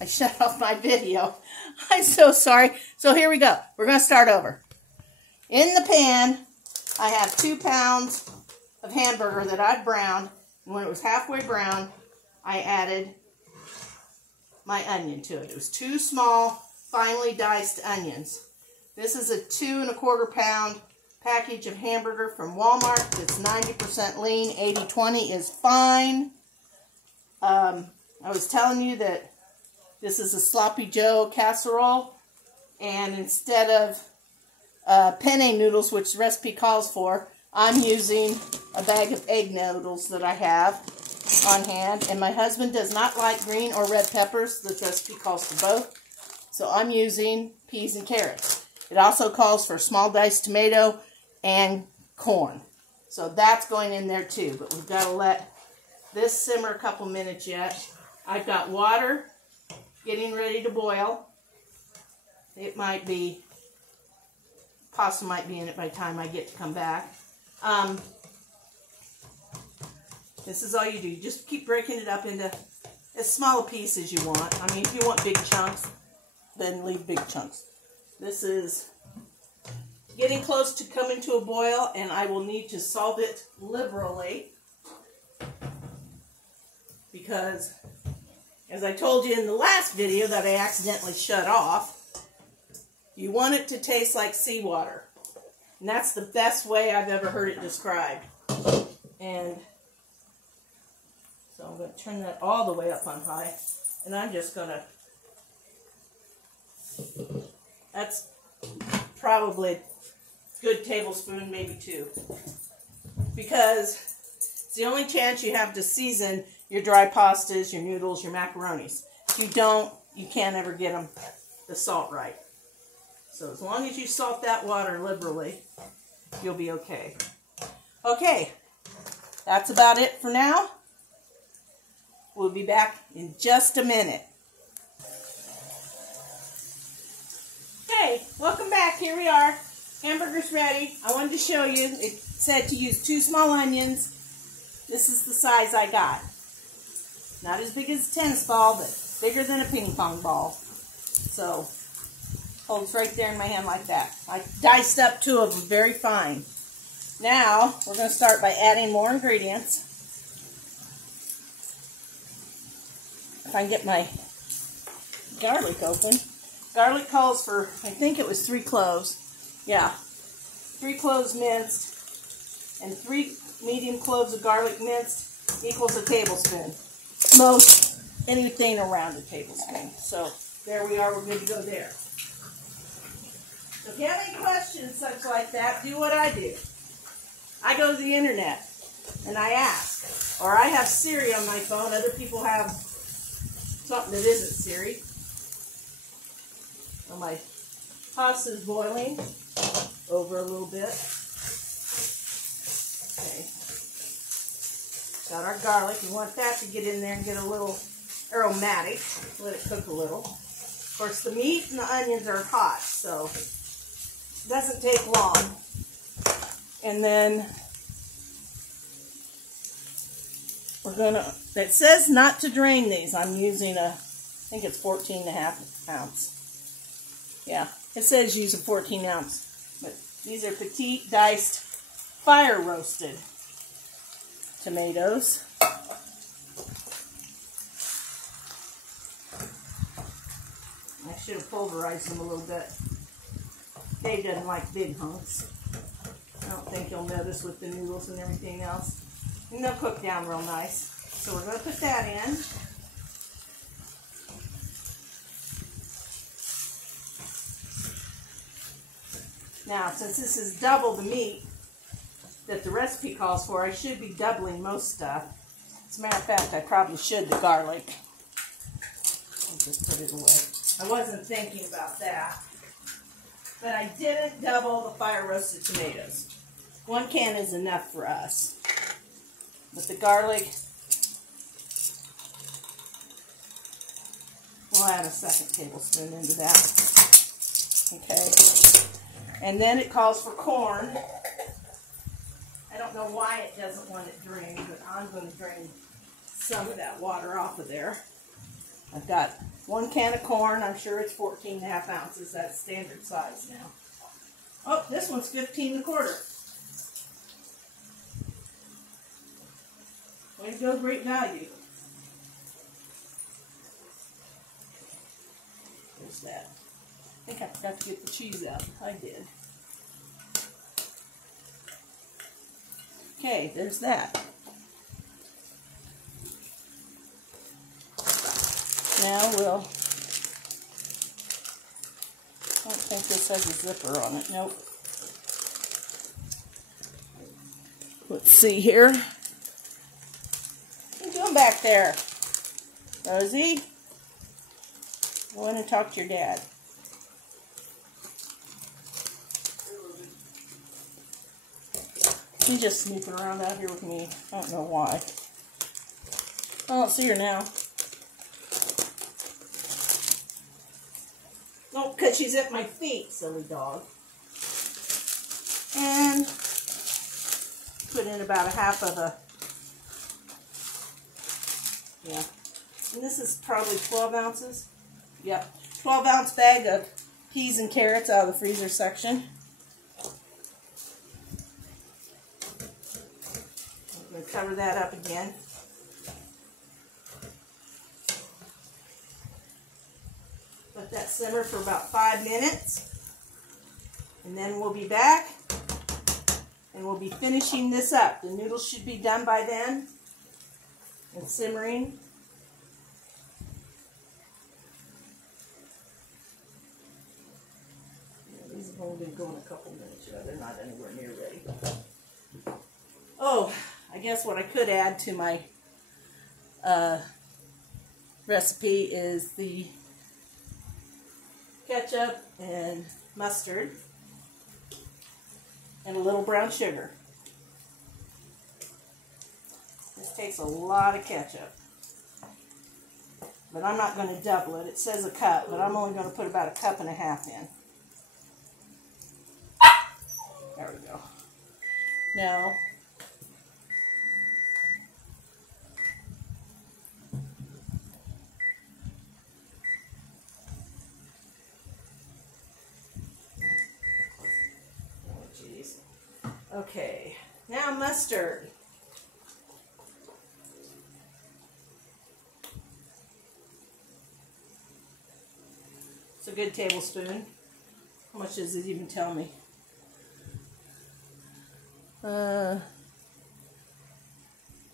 I shut off my video. I'm so sorry. So here we go. We're going to start over. In the pan, I have 2 pounds of hamburger that I've browned. And when it was halfway brown, I added my onion to it. It was 2 small, finely diced onions. This is a 2 1/4 pound package of hamburger from Walmart. It's 90% lean, 80/20 is fine. I was telling you that this is a sloppy Joe casserole, and instead of penne noodles, which the recipe calls for, I'm using a bag of egg noodles that I have on hand. And my husband does not like green or red peppers. The recipe calls for both. So I'm using peas and carrots. It also calls for small diced tomato and corn. So that's going in there too. But we've got to let this simmer a couple minutes yet. I've got water getting ready to boil. It might be, pasta might be in it by the time I get to come back. This is all you do. You just keep breaking it up into as small a piece as you want. I mean, if you want big chunks, then leave big chunks. This is getting close to coming to a boil, and I will need to salt it liberally because, as I told you in the last video that I accidentally shut off, you want it to taste like seawater. And that's the best way I've ever heard it described. And so I'm going to turn that all the way up on high. And I'm just going to, that's probably a good tablespoon, maybe 2. Because it's the only chance you have to season your dry pastas, your noodles, your macaronis. If you don't, you can't ever get them the salt right. So as long as you salt that water liberally, you'll be okay. Okay, that's about it for now. We'll be back in just a minute. Hey, welcome back. Here we are. Hamburger's ready. I wanted to show you. It said to use 2 small onions. This is the size I got. Not as big as a tennis ball, but bigger than a ping pong ball. So, holds right there in my hand like that. I diced up 2 of them very fine. Now, we're going to start by adding more ingredients. If I can get my garlic open. Garlic calls for, I think it was 3 cloves. Yeah, 3 cloves minced, and 3 medium cloves of garlic minced equals a tablespoon. Most anything around a tablespoon. So there we are, we're good to go there. So if you have any questions such like that, do what I do. I go to the internet and I ask. Or I have Siri on my phone. Other people have something that isn't Siri. So my pasta is boiling over a little bit. Okay. Got our garlic. We want that to get in there and get a little aromatic. Let it cook a little. Of course, the meat and the onions are hot, so it doesn't take long. And then we're gonna, it says not to drain these. I'm using I think it's 14.5 ounce. Yeah, it says use a 14 ounce. But these are petite diced fire roasted tomatoes. I should have pulverized them a little bit. Dave doesn't like big hunks. I don't think you'll notice with the noodles and everything else. And they'll cook down real nice. So we're going to put that in. Now, since this is double the meat that the recipe calls for, I should be doubling most stuff. As a matter of fact, I probably should the garlic. I'll just put it away. I wasn't thinking about that. But I didn't double the fire roasted tomatoes. 1 can is enough for us. But the garlic, we'll add a 2nd tablespoon into that. Okay. And then it calls for corn. I don't know why it doesn't want it drained, but I'm going to drain some of that water off of there. I've got 1 can of corn. I'm sure it's 14.5 ounces. That's standard size now. Oh, this one's 15 1/4. Way to go, great value. There's that. I think I forgot to get the cheese out. I did. Okay, there's that. Now we'll, I don't think this has a zipper on it. Nope. Let's see here. What are you doing back there? Rosie? Go in and talk to your dad. She's just snooping around out here with me. I don't know why. I don't see her now. Oh, because she's at my feet, silly dog. And put in about a half of a, yeah. And this is probably 12 ounces. Yep. 12-ounce bag of peas and carrots out of the freezer section. I'm going to cover that up again. Let that simmer for about 5 minutes. And then we'll be back. And we'll be finishing this up. The noodles should be done by then. And simmering. Yeah, these have only been going a couple minutes. Yeah, they're not anywhere near ready. Oh, I guess what I could add to my recipe is the ketchup and mustard and a little brown sugar. This takes a lot of ketchup, but I'm not going to double it. It says a cup, but I'm only going to put about 1.5 cups in. There we go. Now, okay, now mustard. It's a good tablespoon. How much does it even tell me?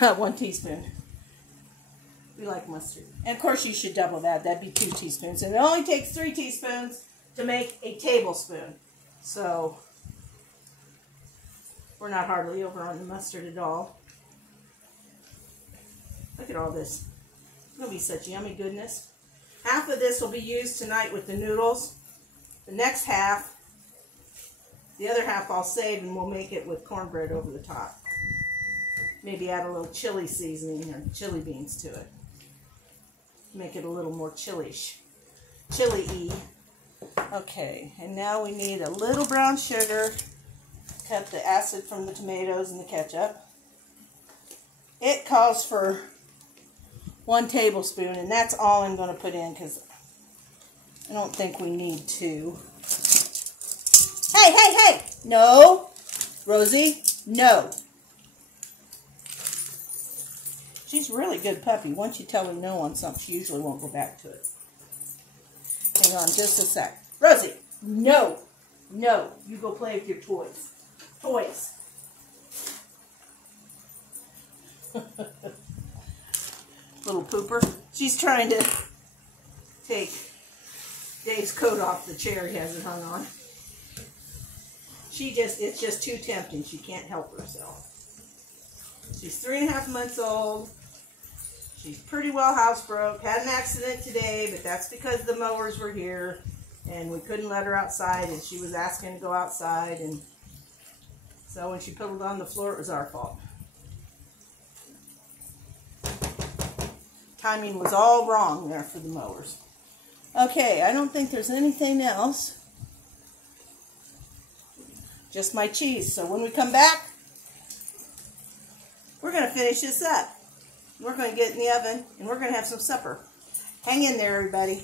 1 teaspoon. We like mustard. And of course you should double that. That'd be 2 teaspoons. And it only takes 3 teaspoons to make a tablespoon. So we're not hardly over on the mustard at all. Look at all this. It's going to be such yummy goodness. Half of this will be used tonight with the noodles. The next half, the other half I'll save and we'll make it with cornbread over the top. Maybe add a little chili seasoning or chili beans to it. Make it a little more chilly-y. Okay, and now we need a little brown sugar. Cut the acid from the tomatoes and the ketchup. It calls for 1 tablespoon, and that's all I'm going to put in because I don't think we need 2. Hey, hey, hey! No! Rosie, no! She's a really good puppy. Once you tell her no on something, she usually won't go back to it. Hang on just a sec. Rosie, no! No, you go play with your toys. Toys. Little pooper. She's trying to take Dave's coat off the chair he has it hung on. It's just too tempting. She can't help herself. She's 3.5 months old. She's pretty well housebroke. Had an accident today, but that's because the mowers were here and we couldn't let her outside and she was asking to go outside, and so when she pillowed on the floor, it was our fault. Timing was all wrong there for the mowers. Okay, I don't think there's anything else. Just my cheese. So when we come back, we're going to finish this up. We're going to get it in the oven, and we're going to have some supper. Hang in there, everybody.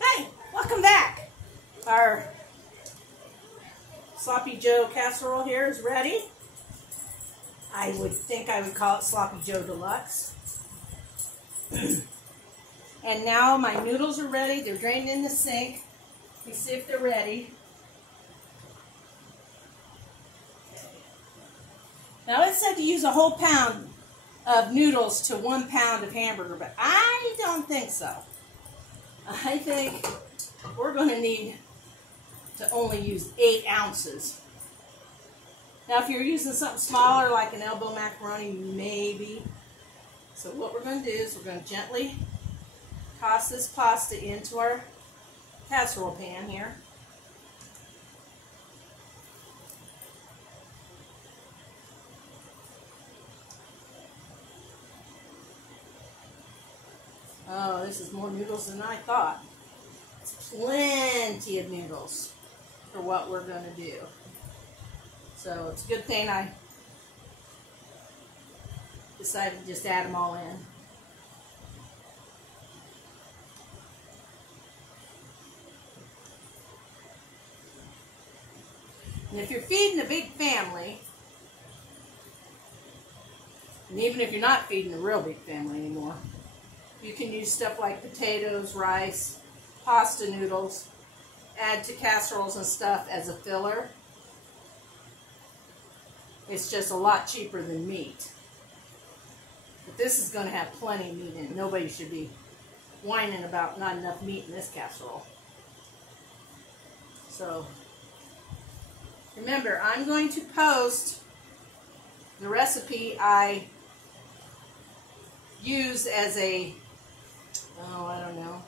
Hey, welcome back. Our Sloppy Joe casserole here is ready. I would think I would call it Sloppy Joe Deluxe. And now my noodles are ready. They're drained in the sink. Let me see if they're ready. Okay. Now it said to use a whole pound of noodles to 1 pound of hamburger, but I don't think so. I think we're going to need to only use 8 ounces. Now if you're using something smaller like an elbow macaroni, maybe. So what we're going to do is we're going to gently toss this pasta into our casserole pan here. Oh, this is more noodles than I thought. It's plenty of noodles for what we're going to do. So it's a good thing I decided to just add them all in. And if you're feeding a big family, and even if you're not feeding a real big family anymore, you can use stuff like potatoes, rice, pasta noodles, add to casseroles and stuff as a filler. It's just a lot cheaper than meat. But this is going to have plenty of meat in it. Nobody should be whining about not enough meat in this casserole. So, remember, I'm going to post the recipe I used as a, I don't know,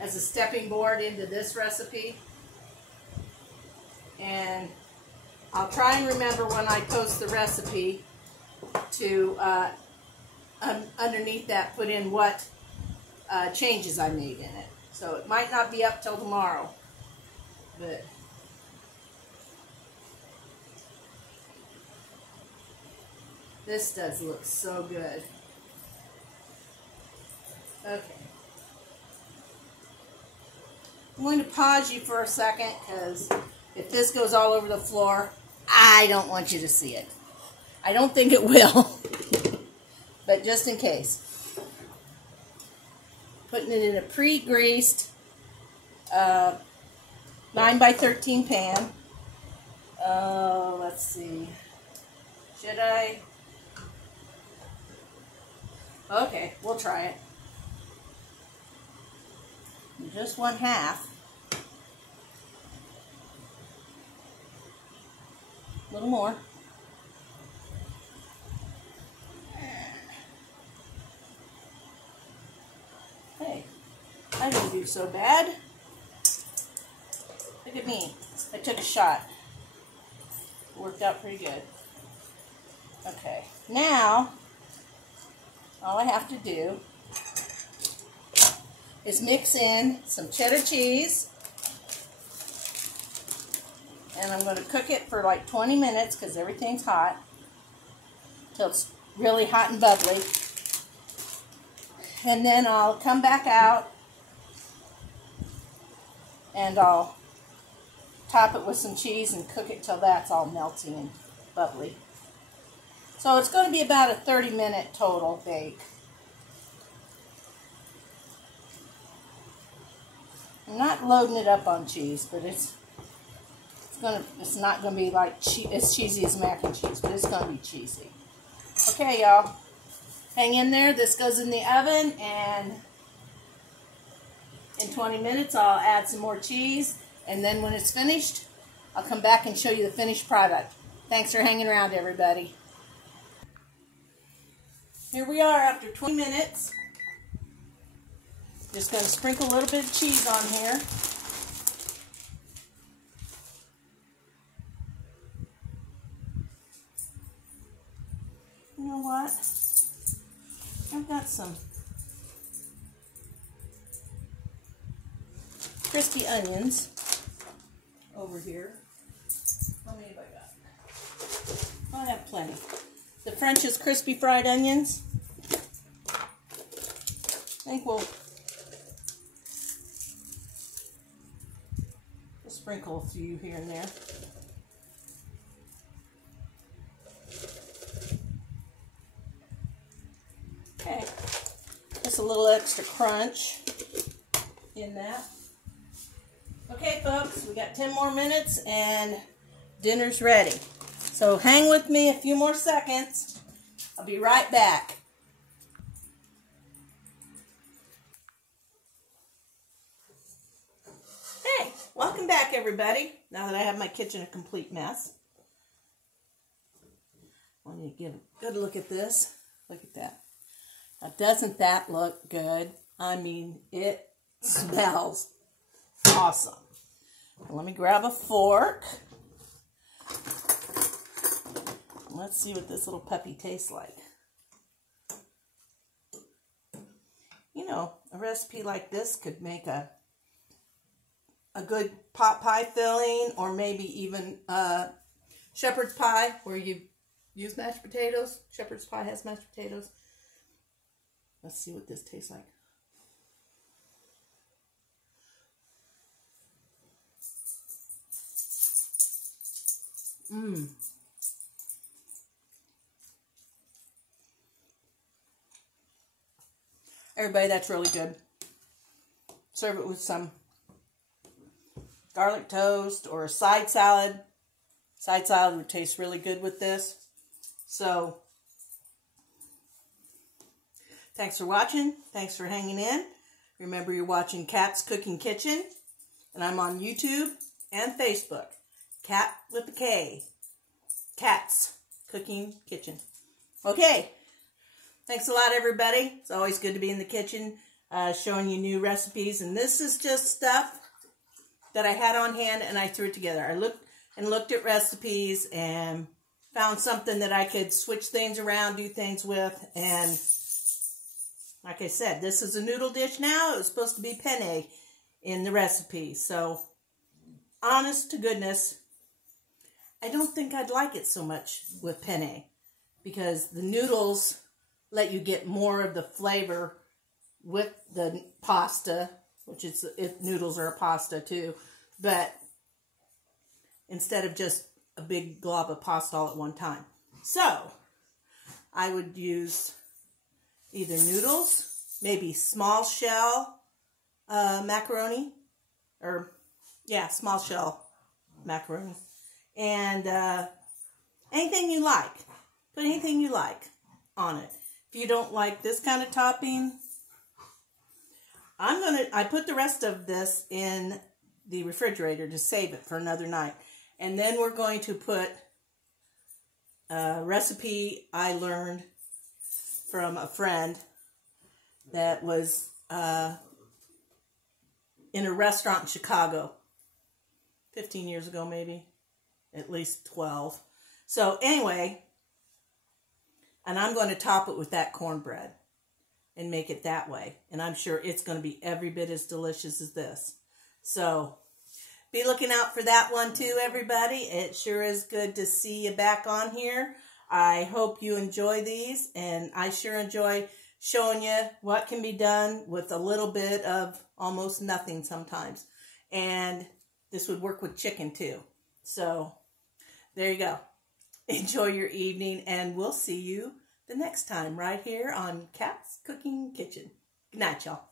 as a stepping board into this recipe. And I'll try and remember when I post the recipe to, underneath that, put in what changes I made in it. So it might not be up till tomorrow, but this does look so good. Okay. I'm going to pause you for a second because if this goes all over the floor, I don't want you to see it. I don't think it will, but just in case. Putting it in a pre-greased 9x13 pan. Let's see. Should I? Okay, we'll try it. Just 1/2. A little more. Hey, I didn't do so bad. Look at me. I took a shot. Worked out pretty good. Okay, now all I have to do is mix in some cheddar cheese. And I'm going to cook it for like 20 minutes because everything's hot. Till it's really hot and bubbly. And then I'll come back out and I'll top it with some cheese and cook it till that's all melty and bubbly. So it's going to be about a 30-minute total bake. I'm not loading it up on cheese, but it's not going to be like as cheesy as mac and cheese, but it's going to be cheesy. Okay, y'all. Hang in there. This goes in the oven, and in 20 minutes I'll add some more cheese, and then when it's finished, I'll come back and show you the finished product. Thanks for hanging around, everybody. Here we are after 20 minutes. Just going to sprinkle a little bit of cheese on here. You know what? I've got some crispy onions over here. How many have I got? I have plenty. the French's crispy fried onions. I think we'll sprinkle a few here and there. Okay, just a little extra crunch in that. Okay, folks, we got 10 more minutes and dinner's ready. So hang with me a few more seconds. I'll be right back. Hey, welcome back, everybody. Now that I have my kitchen a complete mess, I want you to give a good look at this. Look at that. Now, doesn't that look good? I mean, it smells awesome. Now, let me grab a fork. Let's see what this little puppy tastes like. You know, a recipe like this could make a good pot pie filling, or maybe even shepherd's pie, where you use mashed potatoes. Shepherd's pie has mashed potatoes. Let's see what this tastes like. Mmm. Everybody, that's really good. Serve it with some garlic toast or a side salad. Side salad would taste really good with this. So, thanks for watching. Thanks for hanging in. Remember, you're watching Kat's Cooking Kitchen. And I'm on YouTube and Facebook. Kat with a K. Kat's Cooking Kitchen. Okay. Thanks a lot, everybody. It's always good to be in the kitchen showing you new recipes. And this is just stuff that I had on hand and I threw it together. I looked at recipes and found something that I could switch things around, do things with. And like I said, this is a noodle dish now. It was supposed to be penne in the recipe. So, honest to goodness, I don't think I'd like it so much with penne, because the noodles let you get more of the flavor with the pasta, which is, if noodles are a pasta too, but instead of just a big glob of pasta all at one time. So, I would use either noodles, maybe small shell macaroni, or yeah, small shell macaroni, and anything you like. Put anything you like on it. If you don't like this kind of topping, I put the rest of this in the refrigerator to save it for another night. And then we're going to put a recipe I learned from a friend that was in a restaurant in Chicago 15 years ago, maybe, at least 12. So anyway, and I'm going to top it with that cornbread and make it that way. And I'm sure it's going to be every bit as delicious as this. So be looking out for that one too, everybody. It sure is good to see you back on here. I hope you enjoy these, and I sure enjoy showing you what can be done with a little bit of almost nothing sometimes. And this would work with chicken too. So there you go. Enjoy your evening, and we'll see you the next time right here on Kat's Cooking Kitchen. Good night, y'all.